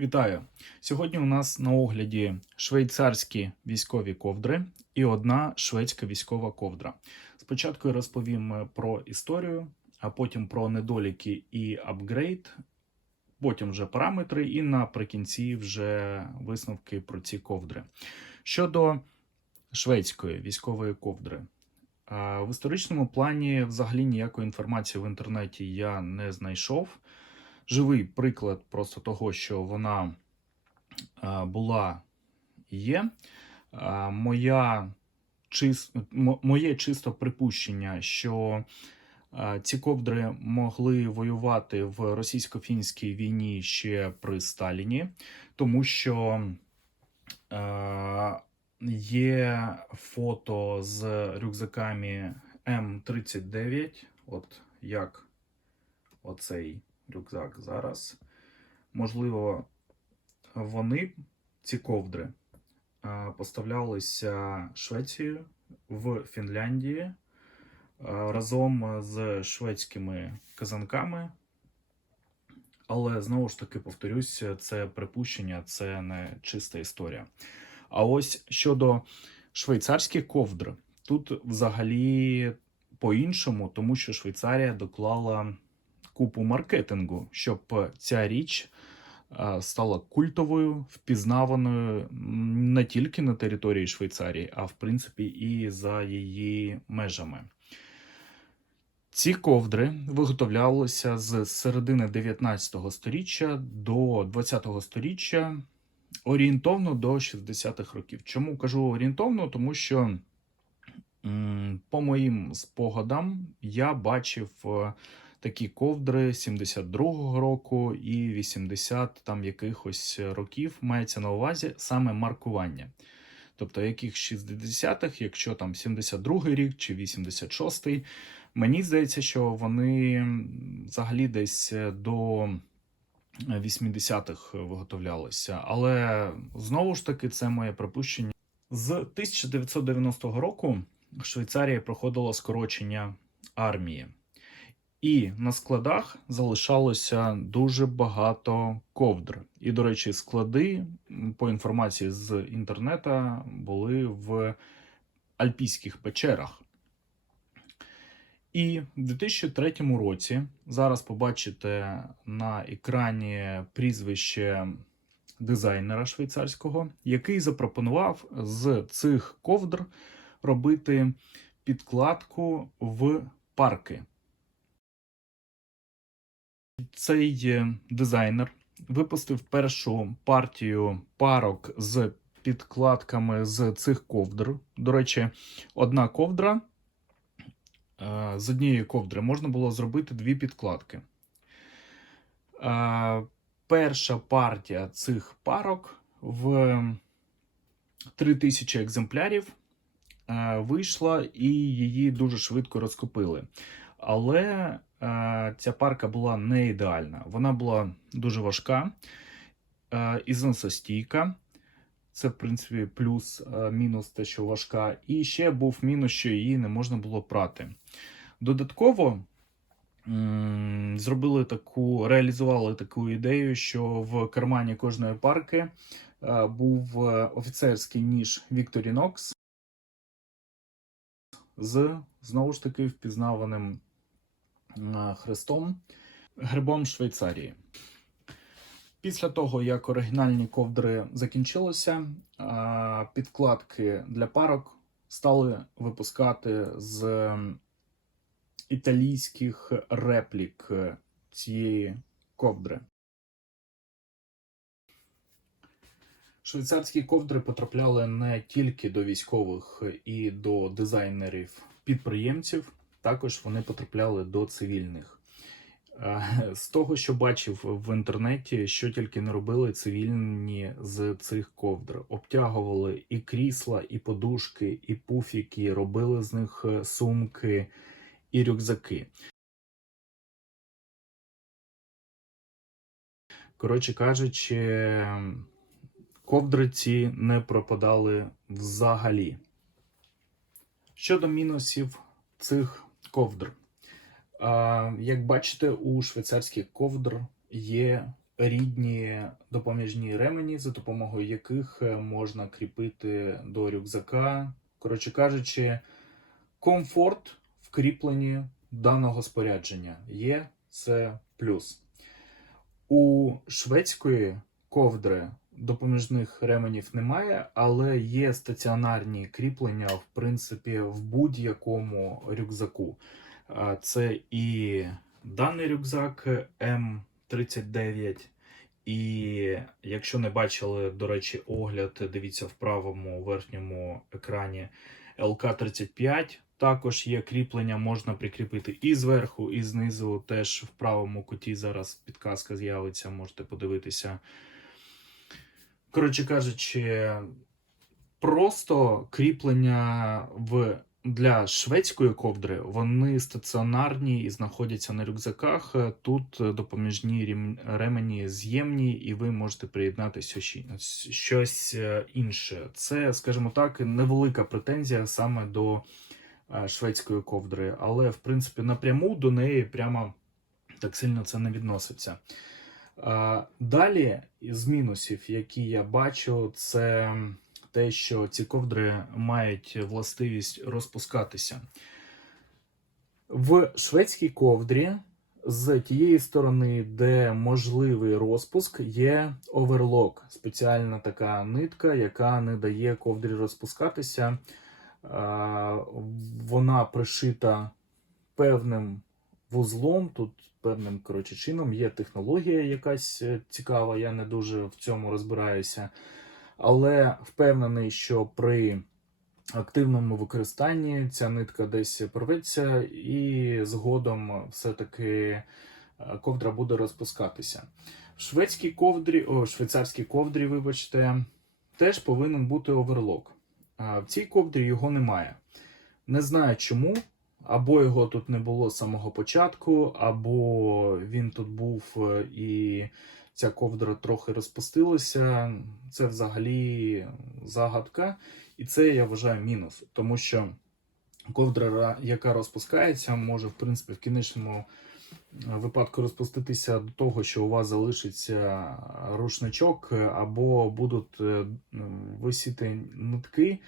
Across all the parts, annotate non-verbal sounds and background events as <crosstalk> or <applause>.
Вітаю! Сьогодні у нас на огляді швейцарські військові ковдри і одна шведська військова ковдра. Спочатку я розповім про історію, а потім про недоліки і апгрейд, потім вже параметри, і наприкінці вже висновки про ці ковдри. Щодо шведської військової ковдри. В історичному плані взагалі ніякої інформації в інтернеті я не знайшов живий приклад просто того, що вона була і є. Моя чис... моє чисто припущення, що ці ковдри могли воювати в російсько-фінській війні ще при Сталіні, тому що є фото з рюкзаками М39, от як оцей рюкзак зараз. Можливо, вони, ці ковдри, е, поставлялися Швецією в Фінляндії е, разом з шведськими казанками. Але знову ж таки повторюсь, це припущення, це не чиста історія. А ось щодо швейцарських ковдр, тут взагалі по-іншому, тому що Швейцарія доклала купу маркетингу, щоб ця річ е, стала культовою, впізнаваною не тільки на території Швейцарії, а в принципі і за її межами. Ці ковдри виготовлялися з середини 19 століття до 20 століття орієнтовно до 60-х років. Чому кажу орієнтовно? Тому що, по моїм спогадам, я бачив е, такі ковдри 72-го року і 80 там якихось років мається на увазі саме маркування. Тобто, яких 60-х, якщо там 72-й рік чи 86-й, мені здається, що вони взагалі десь е, до 80-х виготовлялися. Але знову ж таки, це моє припущення. З 1990 року Швейцарія проходила скорочення армії. І на складах залишалося дуже багато ковдр. І, до речі, склади, по інформації з інтернету, були в альпійських печерах. І в 2003 році зараз побачите на екрані прізвище дизайнера швейцарського, який запропонував з цих ковдр робити підкладку в парки. Цей е, дизайнер випустив першу партію парок з підкладками з цих ковдр. До речі, одна ковдра е, з однієї ковдри можна було зробити дві підкладки. Е, Перша партія цих парок в 3000 екземплярів вийшла і її дуже швидко розкупили. Але ця парка була не ідеальна. Вона була дуже важка е, і зносостійка. Це, в принципі, плюс, е, те, що важка. І ще був мінус, що її не можна було прати. Додатково зробили таку, реалізували таку ідею, що в кармані кожної парки е, був е, офіцерський ніж Victorinox з знову ж таки впізнаваним е, хрестом грибом Швейцарії. Після того, як оригінальні ковдри закінчилися, підкладки для парок стали випускати з італійських реплік цієї ковдри. Швейцарські ковдри потрапляли не тільки до військових і до дизайнерів підприємців, також вони потрапляли до цивільних. Е, З того, що бачив в інтернеті, що тільки не робили цивільні з цих ковдр. Обтягували і крісла, і подушки, і пуфіки, робили з них е, сумки і рюкзаки. Коротше кажучи, ковдри ці не пропадали взагалі. Щодо мінусів цих ковдр. Як бачите, у швейцарських ковдр є рідні допоміжні ремені, за допомогою яких е, можна кріпити до рюкзака. Коротше кажучи, комфорт в кріпленні даного спорядження є це плюс. У шведської ковдри допоміжних ременів немає, але є стаціонарні кріплення, в принципі, в будь-якому рюкзаку. Це і даний рюкзак М39. І якщо не бачили, до речі, огляд, дивіться в правому верхньому екрані ЛК-35. Також є кріплення, можна прикріпити і зверху, і знизу. Теж в правому куті зараз підказка з'явиться, можете подивитися. Коротше кажучи, просто кріплення в, для шведської ковдри вони стаціонарні і знаходяться на рюкзаках. Тут допоміжні ремені з'ємні, і ви можете приєднати щось е, інше. Це, скажімо так, невелика претензія саме до е, шведської ковдри, але в принципі напряму до неї прямо так сильно це не відноситься. Далі з мінусів, які я бачу, це те, що ці ковдри мають властивість розпускатися. В шведській ковдрі з тієї сторони, де можливий розпуск, є оверлок, спеціальна така нитка, яка не дає ковдрі розпускатися. Вона пришита певним вузлом, тут певним коротше, чином є технологія якась е, цікава, я не дуже в цьому розбираюся. Але впевнений, що при активному використанні ця нитка десь порветься, і згодом все-таки е, ковдра буде розпускатися. Шведській ковдрі, о, швейцарській ковдрі, вибачте, теж повинен бути оверлок. В цій ковдрі його немає. Не знаю чому. Або його тут не було з самого початку, або він тут був е, і ця ковдра трохи розпустилася. Це взагалі загадка, і це я вважаю мінус, тому що ковдра, яка розпускається, може в принципі в кінечному випадку розпуститися до того, що у вас залишиться рушничок, або будуть е, висіти нитки.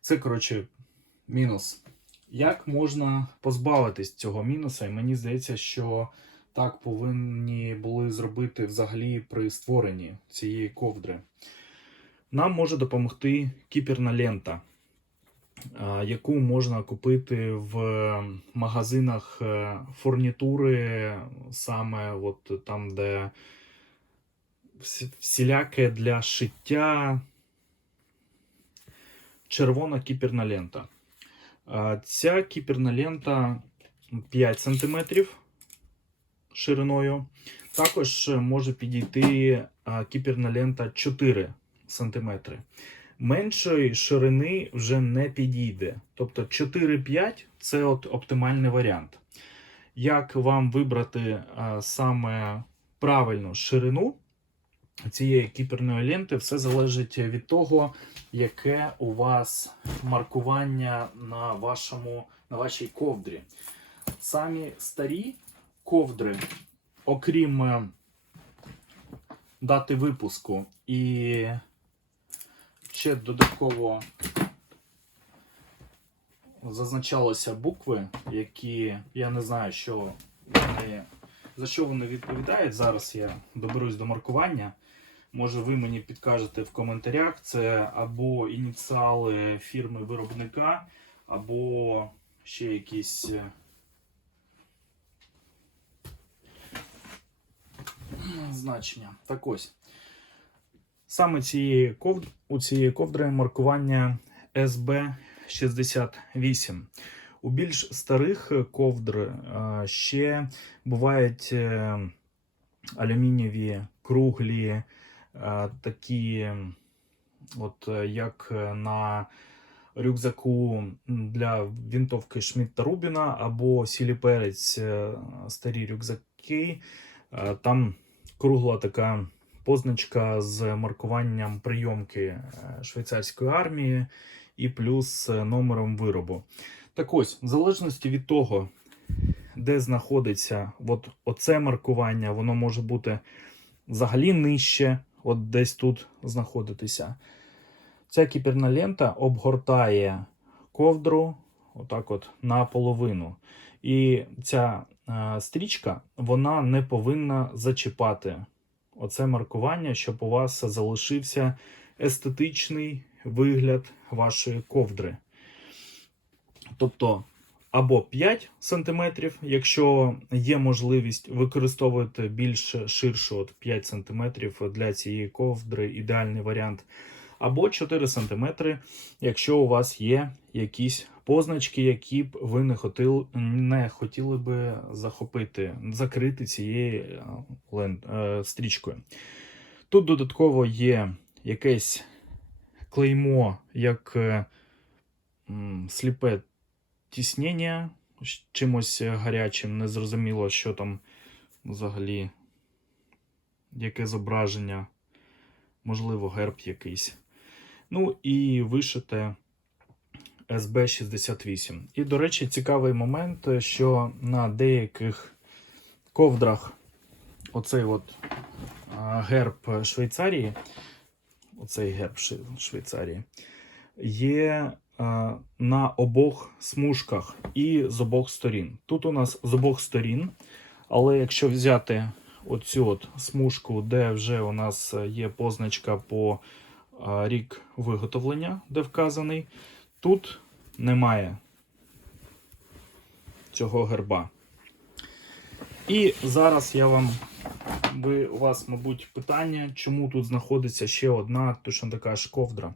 Це коротше мінус. Як можна позбавитись цього мінуса? І мені здається, що так повинні були зробити взагалі при створенні цієї ковдри. Нам може допомогти кіперна лента, яку можна купити в магазинах е, фурнітури, саме от там, де всіляке для шиття червона кіперна лента. Ця кіперна лента 5 см шириною. Також може підійти кіперна лента 4 см. Меншої ширини вже не підійде. Тобто 4-5 це от оптимальний варіант. Як вам вибрати саме правильну ширину цієї кіперної ленти, все залежить від того, яке у вас маркування на, вашому, на вашій ковдрі. Самі старі ковдри, окрім е, дати випуску і ще додатково зазначалися букви, які я не знаю, що вони, за що вони відповідають. Зараз я доберусь до маркування. Може, ви мені підкажете в коментарях, це або ініціали фірми виробника, або ще якісь е, значення. Так ось. Саме цієї ковд... у цієї ковдри маркування SB68. У більш старих ковдр е, ще бувають е, алюмінієві круглі, такі, от е, як на рюкзаку для вінтовки Шмідта Рубіна або Сілі Перець е, старі рюкзаки. Е, Там кругла така позначка з маркуванням прийомки е, швейцарської армії і плюс е, номером виробу. Так ось, в залежності від того, де знаходиться от оце маркування, воно може бути взагалі нижче, от десь тут знаходитися. Ця кіпірна лента обгортає ковдру отак от наполовину. І ця е, стрічка вона не повинна зачіпати оце маркування, щоб у вас залишився естетичний вигляд вашої ковдри. Тобто або 5 см, якщо є можливість використовувати більш ширшу от 5 см для цієї ковдри, ідеальний варіант. Або 4 см, якщо у вас є якісь позначки, які б ви не хотіли, не хотіли би захопити, закрити цією е, е, стрічкою. Тут додатково є якесь клеймо, як е, сліпе тіснення чимось гарячим, незрозуміло, що там взагалі, яке зображення, можливо, герб якийсь. Ну і вишите SB68. І, до речі, цікавий момент, що на деяких ковдрах оцей от герб Швейцарії, оцей герб Швейцарії, є на обох смужках і з обох сторін. Тут у нас з обох сторін, але якщо взяти оцю от смужку, де вже у нас є позначка по рік виготовлення, де вказаний, тут немає цього герба. І зараз я вам, ви, у вас, мабуть, питання, чому тут знаходиться ще одна точно така ж ковдра.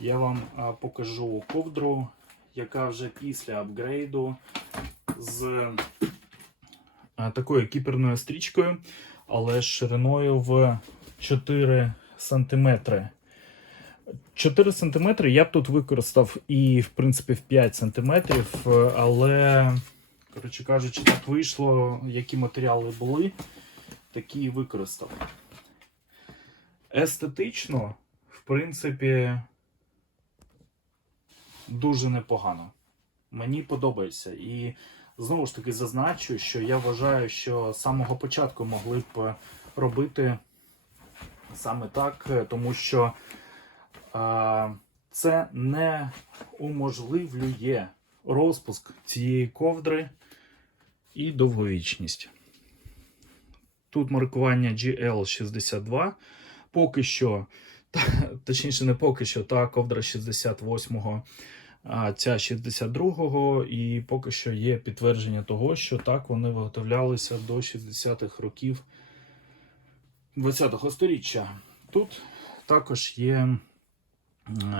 Я вам покажу ковдру, яка вже після апгрейду з такою кіперною стрічкою, але з шириною в 4 см. 4 см я б тут використав і, в принципі, в 5 см, але, коротше кажучи, так вийшло, які матеріали були, такі і використав. Естетично, в принципі, дуже непогано. Мені подобається. І знову ж таки зазначу, що я вважаю, що з самого початку могли б робити саме так, тому що а, це не уможливлює розпуск цієї ковдри і довговічність. Тут маркування GL62. Поки що, точніше, не поки що, та ковдра 68-го, а ця 62-го, і поки що є підтвердження того, що так вони виготовлялися до 60-х років 20-го сторіччя. Тут також є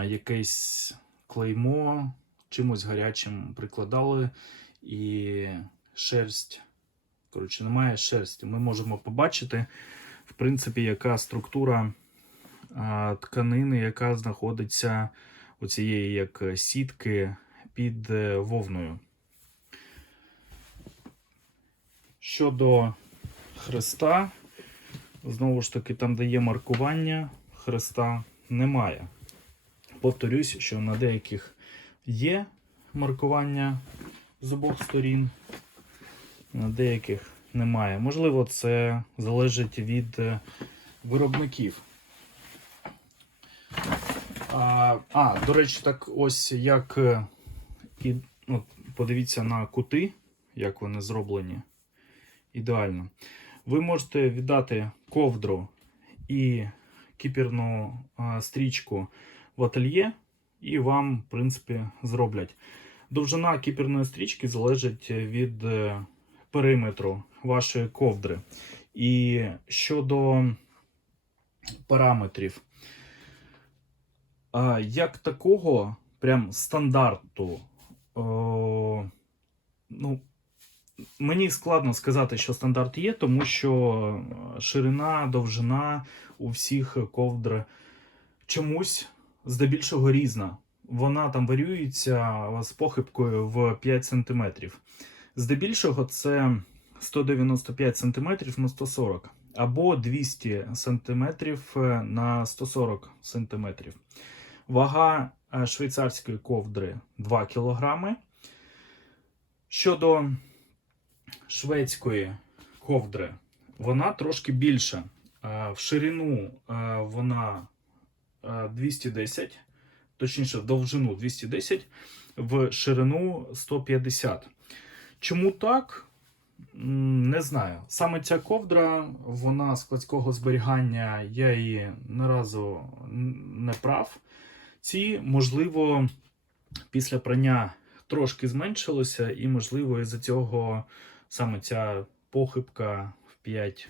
якесь клеймо, чимось гарячим прикладали, і шерсть. Коротше, немає шерсті. Ми можемо побачити, в принципі, яка структура тканини, яка знаходиться у цієї як сітки під е, вовною. Щодо хреста, знову ж таки, там, де є маркування, хреста немає. Повторюсь, що на деяких є маркування з обох сторін, на деяких немає. Можливо, це залежить від е, виробників. А, а, до речі, так ось як е, і, ну, подивіться на кути, як вони зроблені. Ідеально. Ви можете віддати ковдру і кіпірну а, стрічку в ательє, і вам, в принципі, зроблять. Довжина кіпірної стрічки залежить від е, периметру вашої ковдри. І щодо параметрів, як такого прям стандарту, ну, мені складно сказати, що стандарт є, тому що ширина, довжина у всіх ковдр чомусь здебільшого різна. Вона там варіюється з похибкою в 5 см. Здебільшого це 195 см на 140 або 200 см на 140 см. Вага е, швейцарської ковдри 2 кг. Щодо шведської ковдри, вона трошки більша. Е, В ширину е, вона е, 210, точніше, в довжину 210, в ширину 150. Чому так? Не знаю. Саме ця ковдра, вона складського зберігання, я її не разу не прав. Ці, можливо, після прання трошки зменшилося, і, можливо, із-за цього саме ця похибка в 5,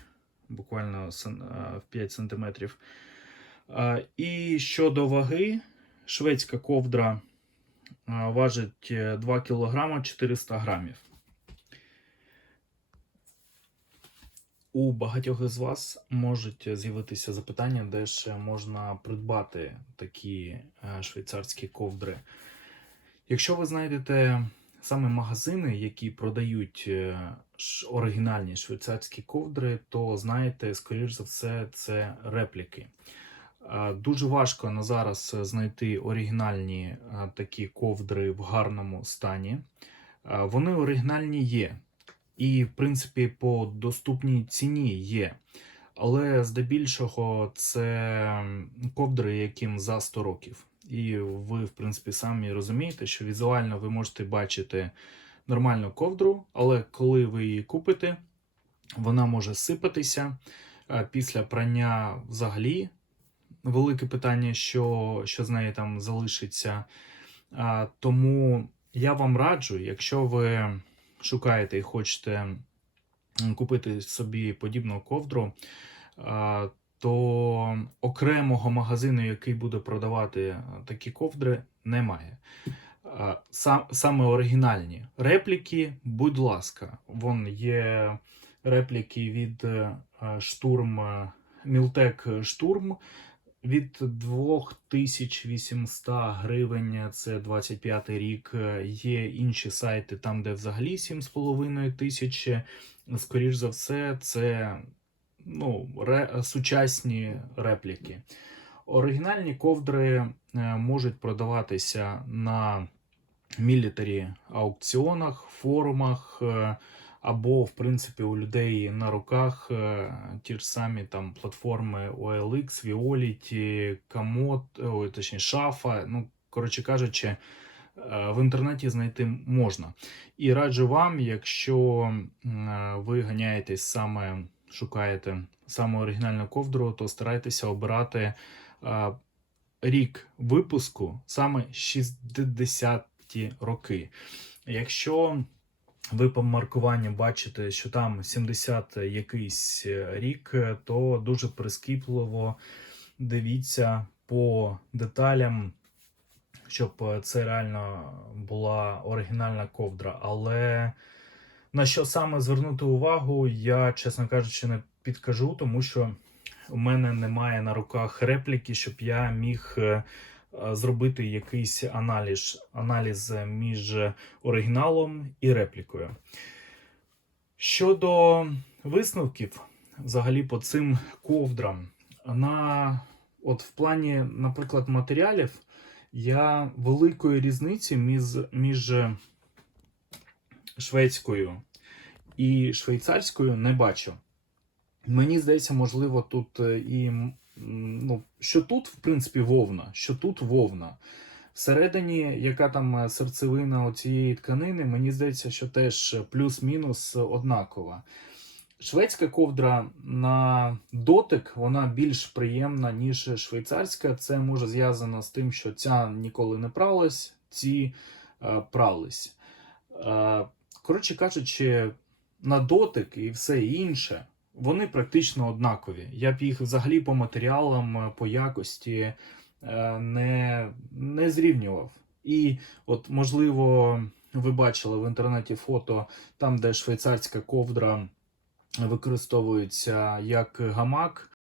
буквально в 5 сантиметрів. І щодо ваги, шведська ковдра важить е, 2 кг 400 грамів. У багатьох із вас можуть з'явитися запитання, де ж можна придбати такі е, швейцарські ковдри. Якщо ви знайдете саме магазини, які продають е, оригінальні швейцарські ковдри, то знаєте, скоріш за все, це репліки. Е, Дуже важко на зараз знайти оригінальні такі ковдри в гарному стані. Вони оригінальні є. І, в принципі, по доступній ціні є. Але здебільшого це ковдри, яким за 100 років. І ви, в принципі, самі розумієте, що візуально ви можете бачити нормальну ковдру, але коли ви її купите, вона може сипатися після прання взагалі. Велике питання, що, що з неї там залишиться. Тому я вам раджу, якщо ви шукаєте і хочете купити собі подібну ковдру, то окремого магазину, який буде продавати такі ковдри, немає. Сам, саме оригінальні репліки, будь ласка, вон є репліки від е, штурм Мілтек Штурм від 2800 гривень, це 25 рік. Є інші сайти, там, де взагалі 7,5 тисячі. Скоріш за все, це ну, ре, сучасні репліки. Оригінальні ковдри е, можуть продаватися на мілітарі аукціонах, форумах. Або, в принципі, у людей на руках е, ті ж самі там платформи OLX, Violet, Komoot, ой, точніше, Шафа. Ну, коротше кажучи, е, в інтернеті знайти можна. І раджу вам, якщо е, ви ганяєтесь саме, шукаєте саме оригінальну ковдру, то старайтеся обирати рік випуску саме 60-ті роки. Якщо ви по маркуванню бачите, що там 70 якийсь е, рік, е, то дуже прискіпливо дивіться по деталям, щоб е, це реально була оригінальна ковдра. Але на що саме звернути увагу, я, чесно кажучи, не підкажу, тому що у мене немає на руках репліки, щоб я міг зробити якийсь аналіз, аналіз між оригіналом і реплікою. Щодо висновків, взагалі по цим ковдрам, на, от в плані, наприклад, матеріалів, я великої різниці між, між шведською і швейцарською не бачу. Мені здається, можливо, тут е, і ну, що тут, в принципі, вовна, що тут вовна. Всередині, яка там е, серцевина цієї тканини, мені здається, що теж плюс-мінус однакова. Шведська ковдра на дотик вона більш приємна, ніж швейцарська. Це може зв'язано з тим, що ця ніколи не пралась, ці е, прались. Е, коротше кажучи, на дотик і все інше, вони практично однакові. Я б їх взагалі по матеріалам, е, по якості е, не, не зрівнював. І от, можливо, ви бачили в інтернеті фото там, де швейцарська ковдра використовується як гамак.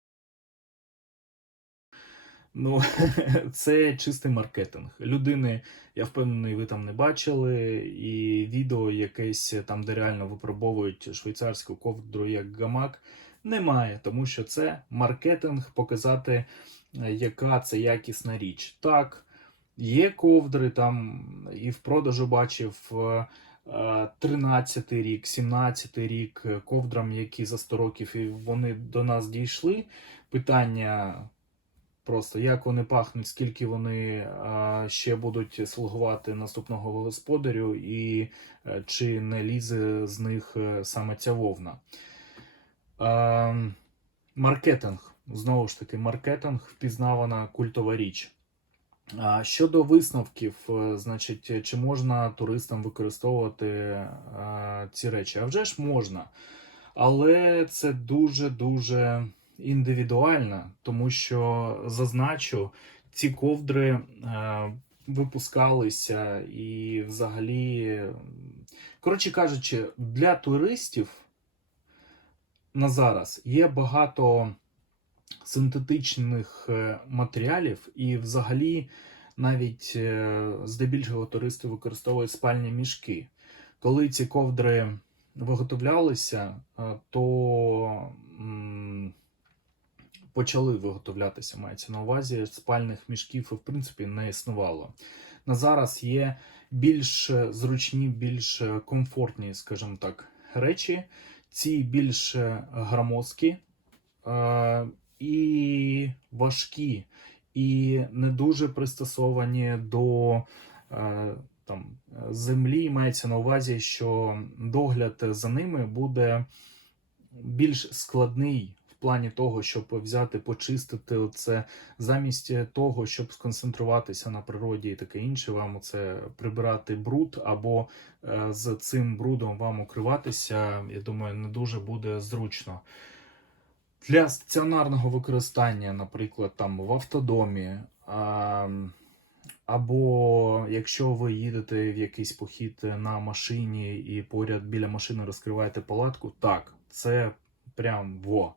Ну, <laughs> це чистий маркетинг. Людини, я впевнений, ви там не бачили, і відео якесь там, де реально випробовують швейцарську ковдру як гамак, немає, тому що це маркетинг, показати, е, яка це якісна річ. Так, є ковдри там і в продажу бачив. е, 13 рік, 17 й рік е, ковдрам, які за 100 років і вони до нас дійшли. Питання просто як вони пахнуть, скільки вони ще будуть слугувати наступного господарю, і е, чи не лізе з них е, саме ця вовна. Маркетинг. Знову ж таки, маркетинг впізнавана культова річ. Щодо висновків, е, значить, чи можна туристам використовувати ці речі? А вже ж можна. Але це дуже-дуже індивідуально, тому що зазначу, ці ковдри е, випускалися і взагалі, коротше кажучи, для туристів на зараз є багато синтетичних е, матеріалів, і взагалі навіть е, здебільшого туристи використовують спальні мішки. Коли ці ковдри виготовлялися, то почали виготовлятися, мається на увазі, спальних мішків в принципі не існувало. На зараз є більш зручні, більш комфортні, скажімо так, речі. Ці більш громоздкі е, і важкі, і не дуже пристосовані до е, там, землі. Мається на увазі, що догляд за ними буде більш складний плані того, щоб взяти, почистити це замість того, щоб сконцентруватися на природі і таке інше, вам це прибирати бруд або е, з цим брудом вам укриватися, я думаю, не дуже буде зручно. Для стаціонарного використання, наприклад, там в автодомі, або якщо ви їдете в якийсь похід на машині і поряд біля машини розкриваєте палатку, так, це прям во.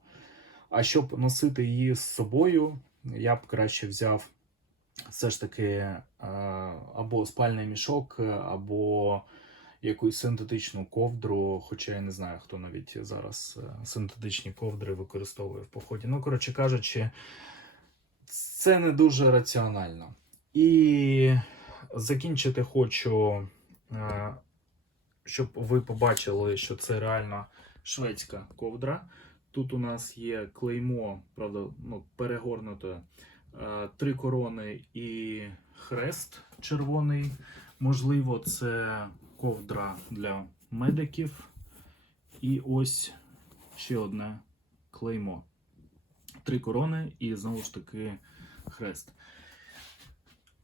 А щоб носити її з собою, я б краще взяв все ж таки або спальний мішок, або якусь синтетичну ковдру, хоча я не знаю, хто навіть зараз е, синтетичні ковдри використовує в поході. Ну, коротше кажучи, це не дуже раціонально. І закінчити хочу, е, щоб ви побачили, що це реально шведська ковдра. Тут у нас є клеймо, правда, ну, перегорнуте, е, три корони і хрест червоний. Можливо, це ковдра для медиків. І ось ще одне клеймо. Три корони і знову ж таки хрест.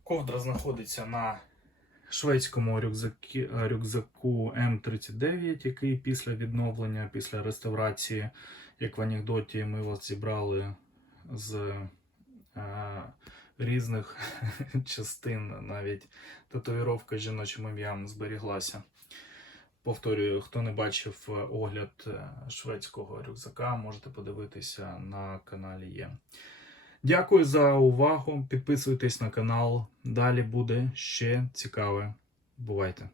Ковдра знаходиться на шведському рюкзакі, рюкзаку М39, який після відновлення, після реставрації, як в анекдоті, ми вас зібрали з е, різних <laughs> частин, навіть татуїровка жіночим ім'ям зберіглася. Повторюю, хто не бачив огляд е, шведського рюкзака, можете подивитися на каналі є. Дякую за увагу. Підписуйтесь на канал. Далі буде ще цікаве. Бувайте!